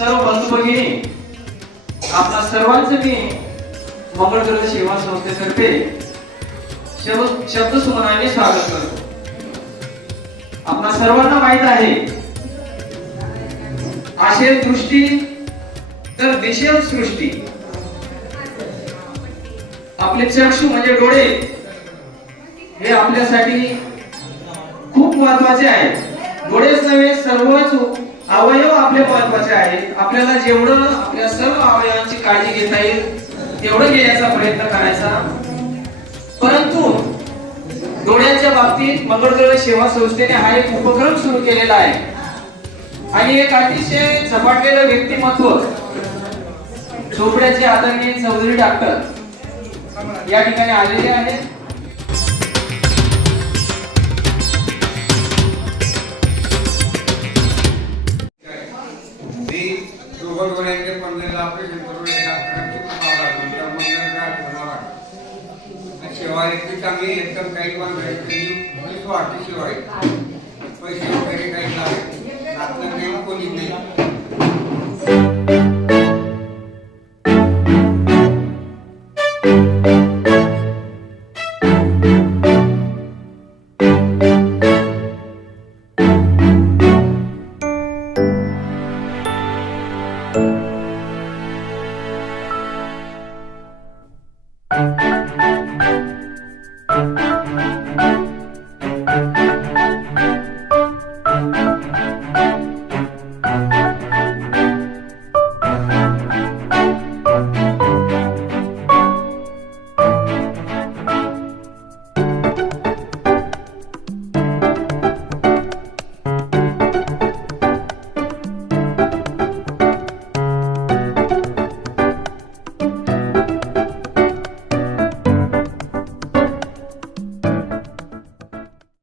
सर्व बंधू भगिनी आपल्या सर्वांचं मी मंगळग्रह सेवा संस्थेतर्फे शब्द सुमनाने स्वागत करतो. आपल्या सर्वांना माहीत आहे आशय दृष्टी तर दिशेल सृष्टी. आपले चक्षु म्हणजे डोळे हे आपल्यासाठी खूप महत्त्वाचे आहे. डोळेच नव्हे सर्वच अवयव आपले महत्त्वाचे आहेत. आपल्याला जेवढं आपल्या सर्व अवयवांची काळजी घेता येईल तेवढं घेण्याचा प्रयत्न करायचा. परंतु डोळ्यांच्या बाबतीत मंगळग्रह सेवा संस्थेने हा एक उपक्रम सुरू केलेला आहे. आणि एक अतिशय झपाटलेलं व्यक्तिमत्व झोपड्याचे आदरणीय चौधरी डॉक्टर या ठिकाणी आलेले आहेत. ऑपरेशन करून सेवा इतकी चांगली एकदम काही पण वाटते सेवा आहे.